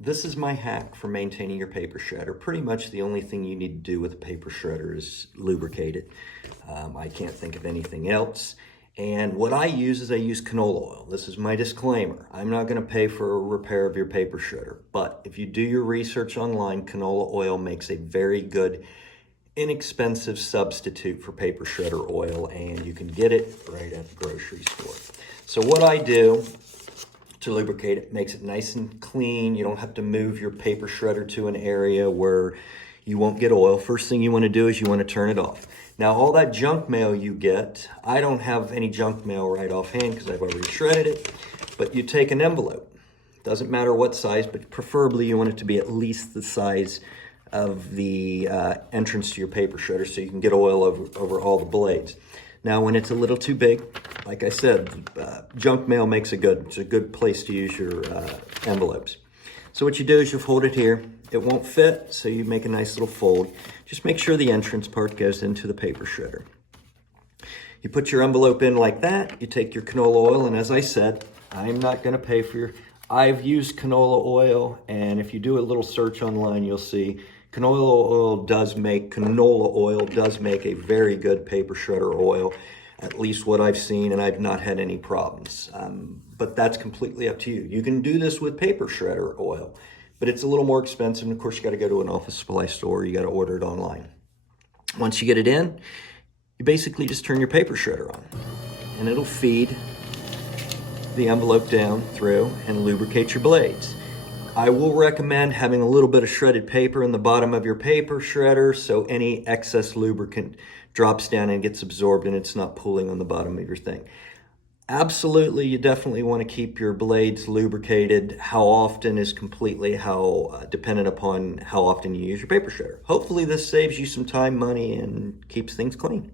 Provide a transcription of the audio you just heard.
This is my hack for maintaining your paper shredder. Pretty much the only thing you need to do with a paper shredder is lubricate it. I can't think of anything else. And what I use is I use canola oil. This is my disclaimer. I'm not going to pay for a repair of your paper shredder. But if you do your research online, canola oil makes a very good, inexpensive substitute for paper shredder oil. And you can get it right at the grocery store. So what I do to lubricate it, makes it nice and clean. You don't have to move your paper shredder to an area where you won't get oil. First thing you want to do is you want to turn it off. Now all that junk mail you get, I don't have any junk mail right offhand because I've already shredded it, but you take an envelope. Doesn't matter what size, but preferably you want it to be at least the size of the entrance to your paper shredder so you can get oil over all the blades. Now, when it's a little too big, like I said, junk mail it's a good place to use your envelopes. So what you do is you fold it here. It won't fit, so you make a nice little fold. Just make sure the entrance part goes into the paper shredder. You put your envelope in like that. You take your canola oil, and as I said, I'm not going to pay for your... I've used canola oil, and if you do a little search online, you'll see canola oil does make a very good paper shredder oil, at least what I've seen, and I've not had any problems. But that's completely up to you. You can do this with paper shredder oil, but it's a little more expensive. And of course, you got to go to an office supply store. You got to order it online. Once you get it in, you basically just turn your paper shredder on, and it'll feed the envelope down through and lubricate your blades. I will recommend having a little bit of shredded paper in the bottom of your paper shredder so any excess lubricant drops down and gets absorbed and it's not pooling on the bottom of your thing. Absolutely, you definitely want to keep your blades lubricated. How often is completely dependent upon how often you use your paper shredder. Hopefully this saves you some time, money, and keeps things clean.